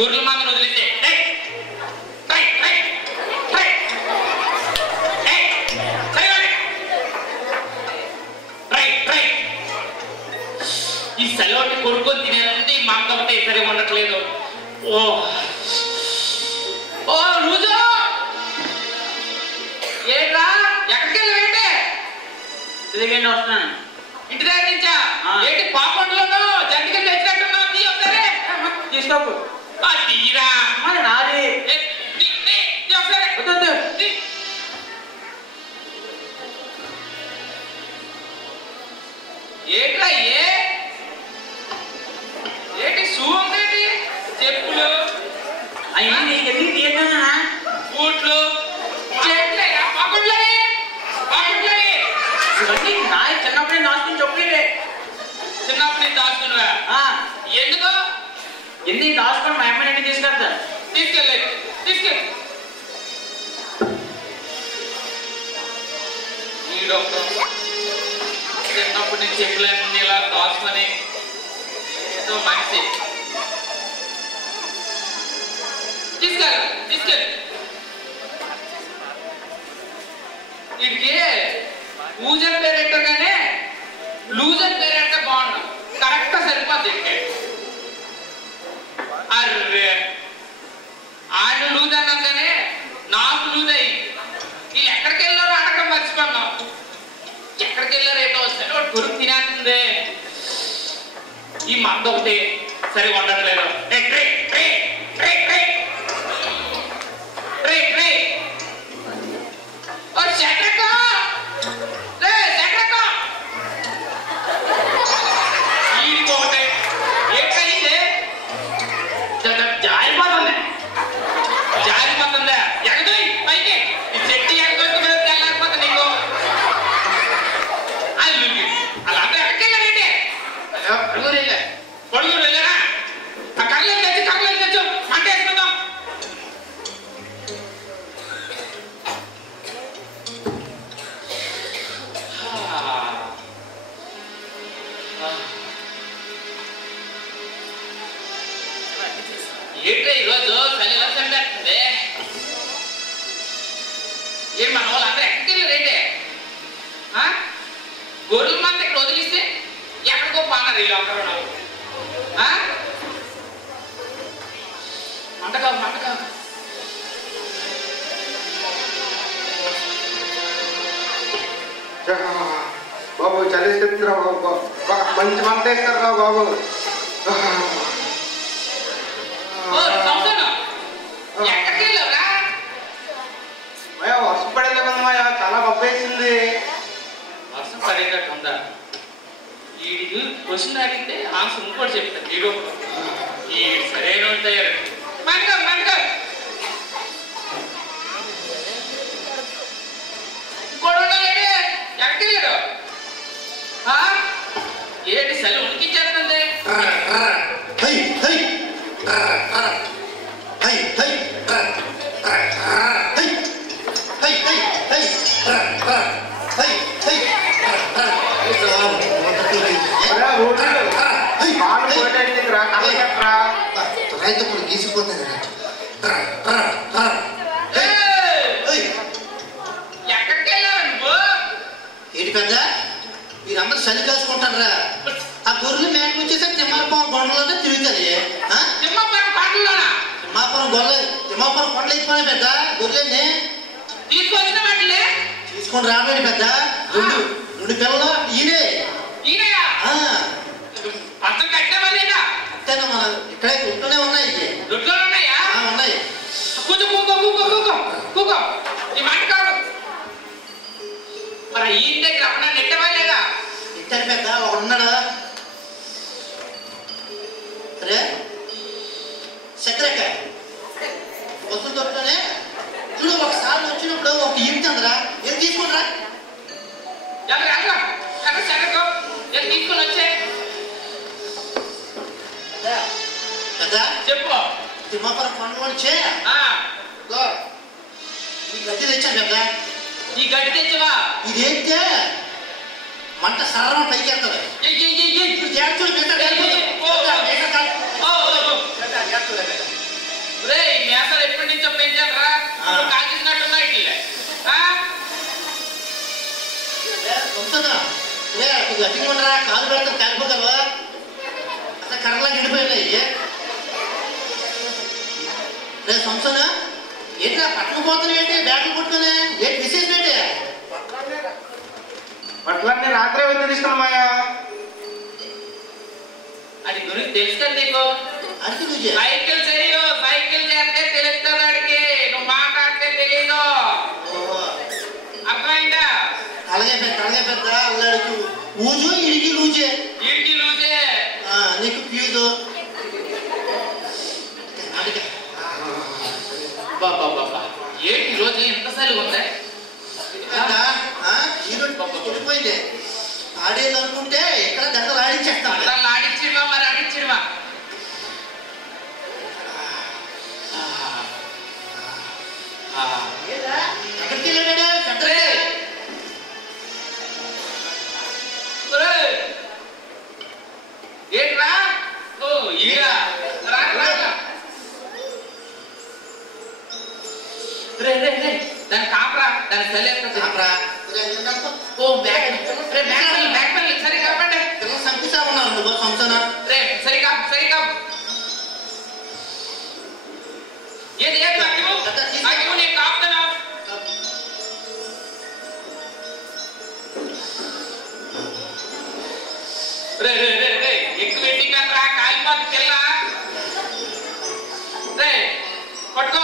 గొర్రెల మందను వదిలితే ఈ సెలవుని కొనుక్కొని తినేదంటే ఈ మంద ఒకటే సరిగా ఉండట్లేదు. ఓ ఓ రోజు ఏంట్రా ఎక్కడికి వెళ్ళి ఇదిగండి వస్తున్నాను ఇంటి దగ్గర నుంచా ఏంటి పాపంలోనూ జంటికి తెచ్చినట్టున్నావు తీ ఒకసారి తీసుకోకు తీరా మరి నాది ఒకసారి ఏంట్రా ఏంటి షూ ఉందేంటి చెప్పులు అయ్యి ఎన్ని తీయన్నా బూట్లు చిన్నప్పుడే దాచుకుని చెప్పలే చిన్నప్పుడు దాచుకున్నా ఎందుకు ఎందుకు దాచుకొని మా అమ్మాయి తీసుకెళ్తా తీసుకెళ్ళి ఈ డాక్టర్ చిన్నప్పుడు నేను చెప్పలేను ఇలా దాచుకొని ఏదో మనిషి తీసుకెళ్ళి వీడికి ఊజన్ పేరెంట్ గానే లూజన్ పేరెంట్ బాగుండు కరెక్ట్ సరిపోద్ది అర్రే ఆయన లూజ్ అన్నాగానే నాకు లూజ్ అయ్యింది వీళ్ళు ఎక్కడికి వెళ్ళారో అడగడం మర్చిపోన్నాం ఎక్కడికి వెళ్ళారు ఏదో వస్తే గురుకు తినేస్తుంది ఈ మంద ఒకటి సరిగా ఉండట్లేదు ఏంటో ఈరోజు చలి ఎలా చంపేస్తుంది ఏం మన వాళ్ళందరూ ఎక్కడికి వెళ్ళారంటే గొర్రెల మంది ఇక్కడ వదిలిస్తే ఎక్కడికో పాన్నారు వీళ్ళు అందరూ మంటగా బాబు చలి చెప్తున్నా మంచి మంట వేస్తారా బాబు వర్షం పడేదే కదమ్మా చాలా గొప్పేసింది వర్షం పడేటట్టు ఉందా వీడికి క్వశ్చన్ అడిగితే ఆన్సర్ ఇంకోటి చెప్తాను వీడు ఈ సరైన తయారు ఎక్కడికి వెళ్ళాడు ఏంటి సెల్ ఉనికిచ్చేస్తుంది రైతు గీసిపోతుంది ఎక్కడికి వెళ్ళావు నువ్వు ఏంటి పెద్ద మీరందరూ చలి కాసుకుంటారా ఆ గొర్రెలు మేక వచ్చేసరికి తిమ్మాపురం కొండలోనే తిరుగుతుంది తిమ్మాపురం గొర్రెలు తిమ్మాపురం కొండలు అయిపోయినాయి పెద్ద గొర్రెల్ని తీసుకొచ్చిన వాటిలే తీసుకొని రాబడి పెద్ద రెండు పిల్లలు ఈయనే పచ్చం కట్టావాలేదా అంతేనా మన ఇక్కడే గుర్తునే ఉన్నాయి దుడ్లు ఉన్నాయా ఉన్నాయి కూకో ఈ మాట కాదు మరి ఈ దగ్గర అప్పుడు నెట్టవా లేదా నెట్టారు పెద్ద ఒకడు ఉన్నాడా అరే చక్రక వస్తువు దొరుకుతానే చూడు ఒకసారి వచ్చినప్పుడు ఒక ఇంతందరా ఏం తీసుకుంటారా తీసుకుని వచ్చే కదా చెప్పు తిమ్మాపురం కొండలు వచ్చే ఈ గడ్డి తెచ్చాను కదా ఈ గడ్డి తెచ్చవా ఇదేంటే మంట సరళం పైకి వెళ్తుంది గట్టిగా ఉండరా, కాలు పెడతారు కాలిపోగలవా? అసలు కర్రలా గడిపోయినాయి. రేపు సంవత్సరం ఏంటి పట్టణం పోతాను ఏంటి బ్యాగులు పుట్టుకుని ఏంటి విశేషం ఏంటి? పట్లన్నీ రాత్రే వచ్చి తీసుకున్నామయ్యా. అది గురించి తెలుసు కదా నీకు. అది సైకిల్ చెయ్యు, సైకిల్ చేస్తే తెలుస్తుంది వాడికి, నువ్వు మాట్లాడితే తెలీదు. అర్థమైందా? అలాగే పెద్ద అల్లాడికి ఊజు ఇడికి లూజే. ఇడికి లూజే నీకు ఫ్యూజు. ఏంటి రోజు ఎంత సరిగా ఉందా? వెళ్ళిపోయింది. ఆడేది అనుకుంటే ఎక్కడ దండలు ఆడించేస్తాం. ఆడించిడమా మరి ఆడించిడమా? ఎక్కడికి వెళ్ళాడు? ఏంట్రా? ఓ ఈడా రే రే రే దాని కాపరా, దాని కాపరా. ఓ బ్యాగ్ సరే కాపండి. సంపిస్తా ఉన్నారు నువ్వు సంవత్సరం. రే సరిగా ఏది నాకు నేను కాపుతాను. రే రే రే రే ఎక్కువ పెట్టిందా కాలిపోతు పిల్ల. రే పట్టుకో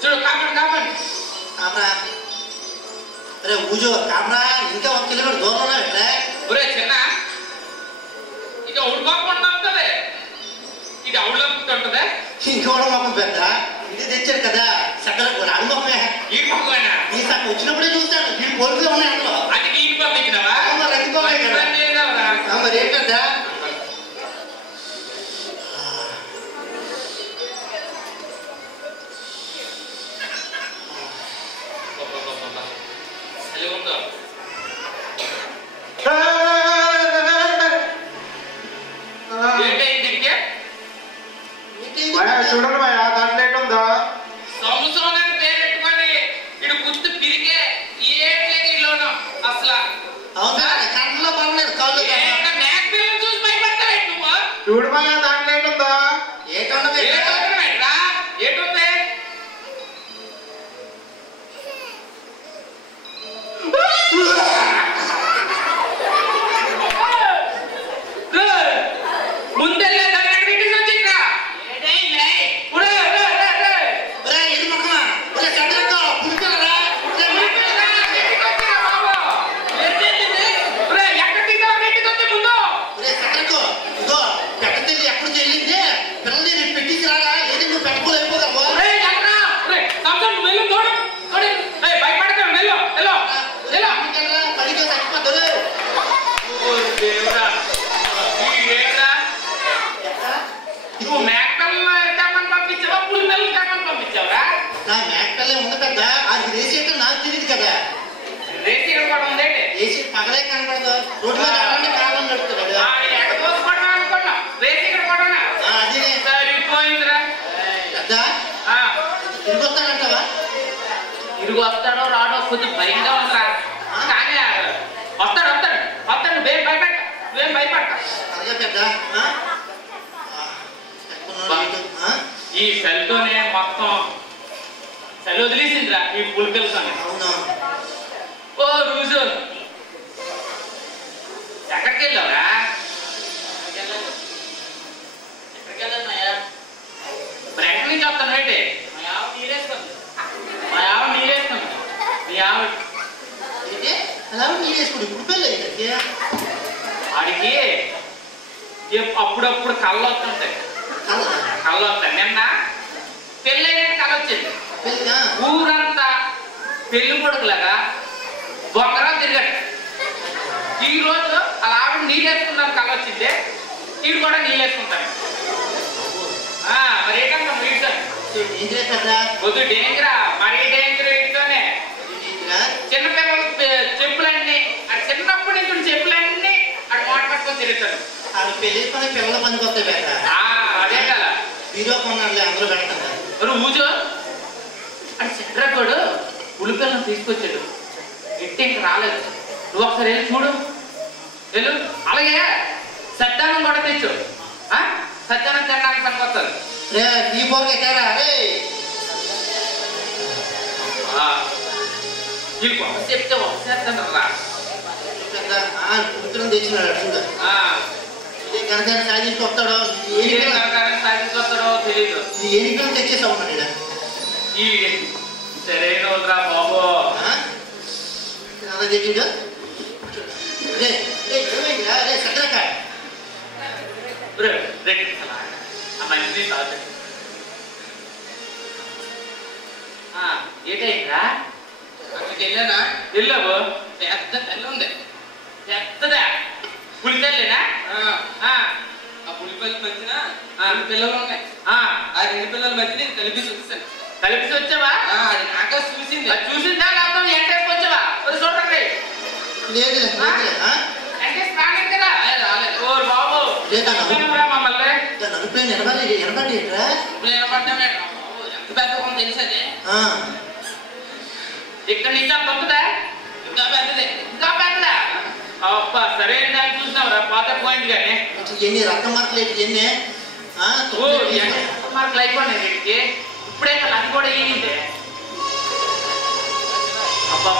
చూడు, కాపండి కాపరా. రే ఊజో కాపరా, ఇంకా 1 కిలోమీటర్ దూరం ఉన్నావు ఇట్లా. ఒరే చిన్న, ఇది అవుడుకోకుండా ఉంటది, ఇది అవుడుకుంటుంటదా? ఇంకోవడం మొక్కం పెద్ద ఇది తెచ్చారు కదా సక్కర అనుభవమే. ఈ మొక్కమేనా? ఈ సక్క వచ్చినప్పుడే చూస్తాను వీడు కోరికలు ఉన్నాయి అందులో. అది నీకు పంపించినవా? మరి ఏం పెద్ద చూడండి భయ దాంట్లో ఏంటుందా? సంవత్సరం పేరు పెట్టుకొని ఇటు గుర్తు పిరికే ఏట్లేను అసలు. అవునా కళ్ళలో పడలేదు కాళ్ళు చూసి భయపడతావు నువ్వు. చూడు భయ దాంట్లో ఏంటుందా? ఏటుండదు ఏటుంది? ముందెళ్ళే పగలే కనపడదు. రోడ్డు మీద కాలం నడుపుతున్నాడు. అది సరిపోయిందిరా. తిరిగి వస్తాడంటావా? తిరిగి వస్తాడో రాడో కొంచెం భయంగా ఉందిరా. కానీ వస్తాడు నువ్వేం భయపడతా. అలాగే పెద్ద ఈ సెల్తోనే మొత్తం సెల్ వదిలేసిందిరా ఈ పులికలతోనే. అవునా? ఓ రోజు ఎక్కడికి వెళ్ళావురా? మరి ఎక్కడి నుంచి వస్తాను ఏంటి? మా ఆవిడ నీరేస్తుంది. మీ ఆవిడ అలా నీరేసుకుడు ఇప్పుడు పెళ్ళి వాడికి అప్పుడప్పుడు కళ్ళు వస్తుంటాయి. నిన్న పెళ్ళైన కళ వచ్చింది. ఊరంతా పెళ్లి కొడుకులాగా బొక్కరా తిరగట. ఈ రోజు అలా ఆవిడ నీళ్ళేసుకున్నారు కళ వచ్చింది, వీడు కూడా నీళ్ళేసుకుంటాను. మరి ఏంటంటే వద్దు డేంజరా, మరీ డేంజర్. ఇంట్లోనే చిన్నపిల్లలు చెప్పులన్నీ చిన్నప్పటి నుంచి చెప్పులన్నీ అక్కడ మాట పట్టుకొని తిరుగుతాడు. అది పెళ్లి పని పిల్లల పనికి వస్తాయి పెద్ద. అదే కదా హీరో కొన్నాడులే అందులో పెడతాను. మరి ఊజో అది చంద్రకోడు ఉల్లిపిల్లను తీసుకొచ్చాడు. ఇంటి ఇంక రాలేదు. నువ్వు ఒకసారి వెళ్ళి చూడు వెళ్ళు. అలాగే సత్యానం కూడా తెచ్చు. సత్యానం తినడానికి పనికొస్తారు. రే ఈ పోరగా రే వీళ్ళు ఒక చెప్తే ఒకసారి తినరా. పుత్రం తెచ్చినాడు చూడ కనకాన్ని సాధించుకొస్తాడో సాధించుకొస్తాడో తెలీదు. ఎన్ని తెచ్చేసా ఉన్నాడు ఈ సరైన వద్దురా బాబు. అలా తెచ్చిండు. రే రే రే సత్రకాయ ఆ మంచిని తాగు. ఏటైందా అక్కడికి వెళ్ళానా? వెళ్ళావు. పెద్ద తల్లి ఉంది. పెద్దదా పులితల్లినా? ఆ పులిపల్లి మధ్యన పిల్లలు ఉన్నాయి. ఆ 2 పిల్లల మధ్య నేను కలిపి వచ్చాను. కలిపి వచ్చావా? అది నాక చూసింది. చూసిందా లేకపోతే ఎంటేసుకొచ్చావా? చూడండి. లేదు రాలేదు కదా. రాలేదు. ఓ బాబు మమ్మల్ని ఎనబడి ఎనబడ్డామే. ఎంత పెద్ద తెలుసది. ఇక్కడ నుంచి పంపుదా? ఇంకా పెద్దదే. ఇంకా పెద్దదా? అబ్బా సరే దాన్ని చూసినావురా పాత పాయింట్ గానే. ఎన్ని రక్త మార్కులు ఎన్ని మార్కులు అయిపోయినాయి వీటికి. ఇప్పుడే కదా అది కూడా ఈనిందే. అబ్బా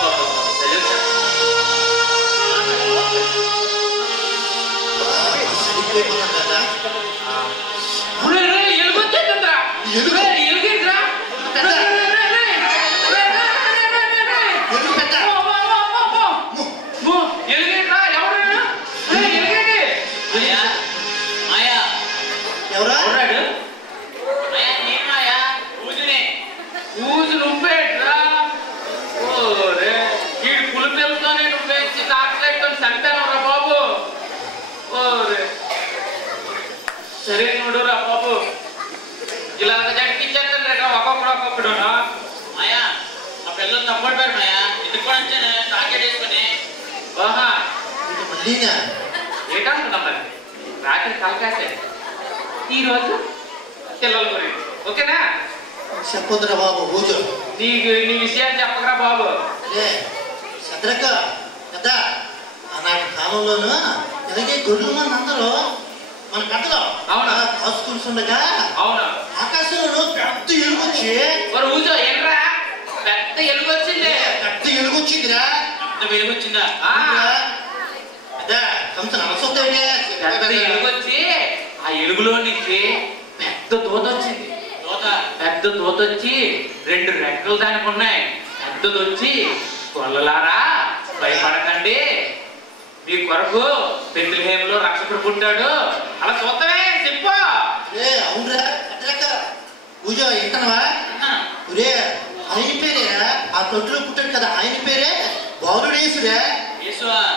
ఎలుగొచ్చేద్దా? ఎలుగేంద్రా? సరే నోడురా బాబు. ఇలా జడికిచ్చేస్తాను రేక ఒక్కొక్కడు మాయా. మా పిల్లలు తప్పడిపోయారు మాయా. ఇది కూడా వచ్చాను టార్గెట్ వేసుకుని. ఓహా ఏటనుకున్నాం మరి. రాత్రి కలకాసే. ఈరోజు పిల్లల గురించి ఓకేనా? చెప్పొద్దురా బాబు పూజ. నీకు నీ విషయాలు చెప్పకరా బాబు. సద్రక కదా ఆనాటి కాలంలోనూ ఇలాగే గొర్రెలు మంది అందరూ మన కథలో అవునా కాసుకుంటుండగా అవునా ఆకాశంలో పెద్ద ఎలుగొచ్చి ఊజో ఏంట్రా పెద్ద ఎలుగొచ్చింది. పెద్ద ఎలుగొచ్చిందిరా. పెద్ద వెలుగొచ్చిందా? అదా కొంత నమసొద్దే. పెద్ద ఎలుగొచ్చి ఆ ఎలుగులో నుంచి పెద్ద దూత వచ్చింది. పెద్ద దూత వచ్చి 2 రెక్కలు దానికి ఉన్నాయి. పెద్దది వచ్చి గొల్లలారా భయపడకండి, మీ కొరకు బెత్లెహేములో రక్షకుడు పుట్టాడు. అలా చూద్దామే చెప్పు. అవునరా పూజ ఏంటనవా? ఒరే ఆయన పేరేరా ఆ తొట్టులో పుట్టాడు కదా, ఆయన పేరే బాలుడు యేసురా.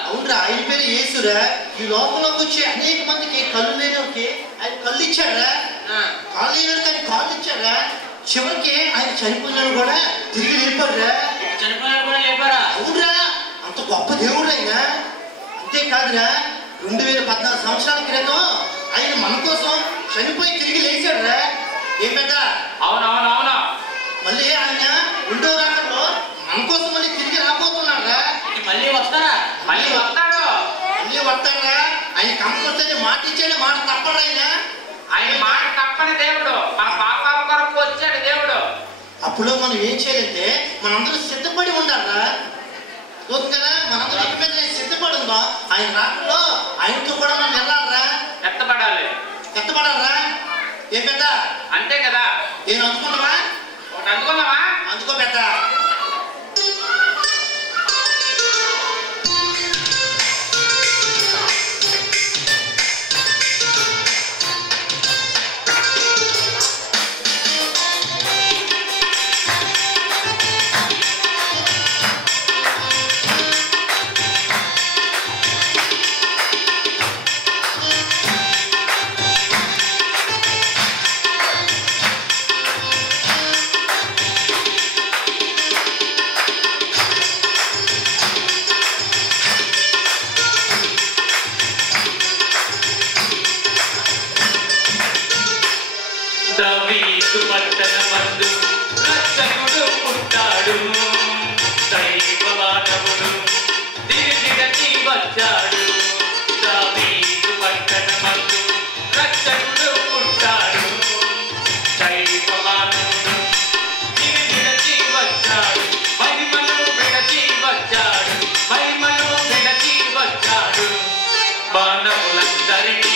అవునరా ఆయన పేరు యేసురా. ఈ లోకంలోకి వచ్చి అనేక మందికి కళ్ళు లేనివారికి ఆయన కళ్ళు ఇచ్చాడా, కాళ్ళు లేనివారికి ఆయన కాళ్ళు ఇచ్చాడా. చివరికి ఆయన చనిపోయినాడు కూడా తిరిగి లేపాడురా. చనిపోయినాడు కూడా లేపారా? అవునరా అంత గొప్ప దేవుడు ఆయన. అంతేకాదురా 2014 సంవత్సరాల క్రితం ఆయన మన కోసం చనిపోయి తిరిగి లేచాడురా. ఏం పెద్ద? అవునవునవునా. మళ్ళీ ఆయన 2వ రాకడలో మన కోసం మళ్ళీ తిరిగి రాబోతున్నాడురా. మళ్ళీ వస్తారా? మళ్ళీ వస్తాడు. మళ్ళీ వస్తాడురా. ఆయన కంపల్సరీ మాట ఇచ్చాడు, మాట తప్పడు ఆయన. ఆయన మాట తప్పని దేవుడు, మన పాపాల కొరకు వచ్చాడు దేవుడు. అప్పుడు మనం ఏం చేయాలంటే మనందరూ సిద్ధపడి ఉండాలరా. చూస్తుంది కదా మనందరూ ఇంటి మీద సిద్ధపడి ఉందాం. ఆయన రాకడలో ఆయనతో కూడా మనం వెళ్ళాలరా. ఎత్తపడాలరా. ఏం పెద్ద? అంతే కదా. నేను అందుకున్నావా? ఒకటి అందుకున్నావా? అందుకో పెద్ద. దావీదు పట్టణమందు రక్షకుడు పుట్టాడు. దైవ మానవుడు దిగదిగ గరిట